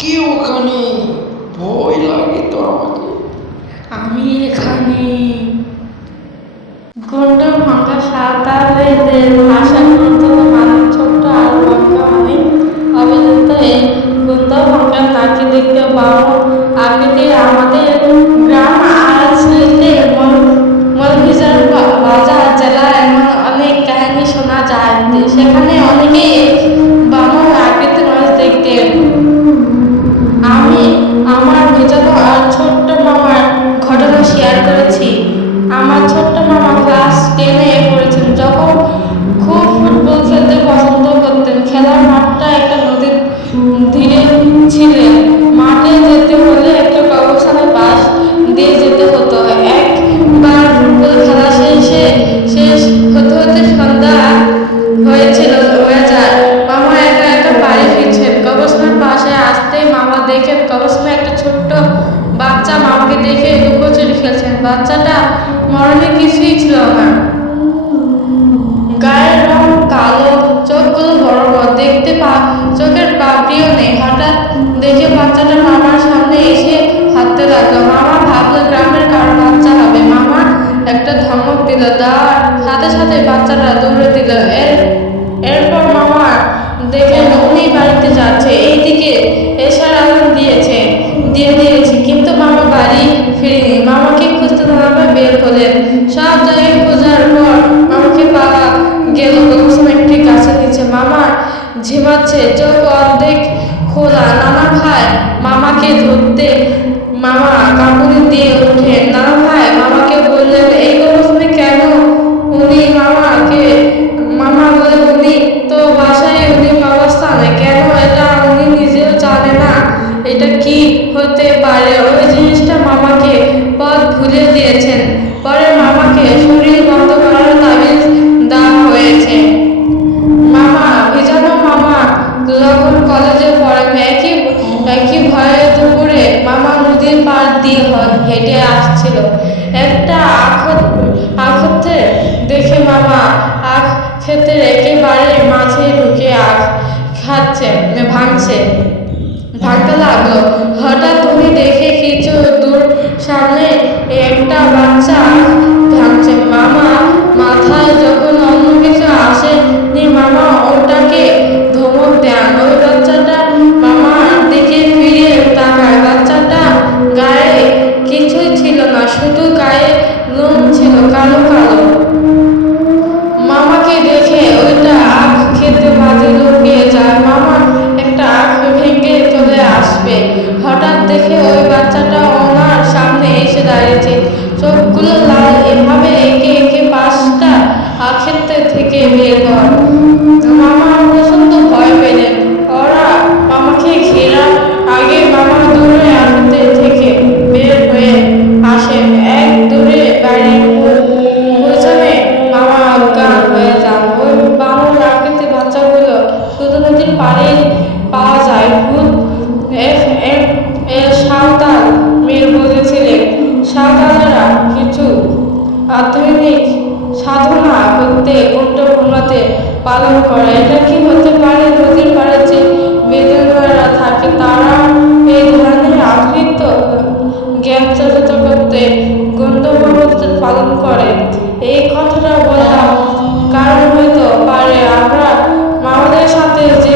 কে ওখানে ভয় লাগে তো আমাকে? আমি এখানে গন্ডা ভাঙা সাঁতারেদের ভাষার মতো মানে ছোট্ট আর ভাঙা আমি এই গন্ডা তাকে দেখতে পাবো আগে বাচ্চাটা মরণে কিছুই ছিল না। গায়ের রং কালো, চোখগুলো বড় বড় দেখতে পা, চোখের পাপড়িও নেই। হঠাৎ দেখে বাচ্চাটা মামার সামনে এসে হাঁটতে লাগল। মামা ভাবলো, গ্রামের কারও বাচ্চা হবে। মামা একটা ধমক দিল, দাঁড়। সাথে সাথে বাচ্চাটা ঝিমাচ্ছে চোখ অর্ধেক খোলা। নানা ভাই, মামাকে ধরতে, মামা কাপড় দিয়ে উঠে নানা ভাই, মামাকে বললেন, এই আসছিল একটা আখ আখতে দেখে মামা আখ খেতে একেবারে মাঝে ঢুকে আখ খাচ্ছে ভাঙছে। ভাঙতে লাগল। হঠাৎ তুমি দেখে কিছু দূর সামনে একটা বাচ্চা চোখগুলো লাল এভাবে একে একে পাঁচটা আখের থেকে বের কর মামা প্রচণ্ড ভয় পেলেন। ওরা মামাকে ঘেরা আগে মামা দূরে আনতে থেকে বের হয়ে আসেন এক দূরে বাড়ি বুঝানে মামা অজ্ঞান হয়ে যান। ওই বামন আকৃতি বাচ্চাগুলো শুধু নদীর পাড়ে পাওয়া যায়। ভূত, F M A Santhal Mir বলেছিলেন, সাঁওতালেরা আধ্যাত্মিক সাধনা করতে উল্টো পালন করা। এটা কি হতে পারে? নদীর পারে যে বেদনারা থাকে, তারা এই ধরনের আকৃত জ্ঞান চর্চিত করতে গন্তব্য পালন করে। এই কথাটা বললাম কারণ হয়তো পারে। আমরা মামাদের সাথে যে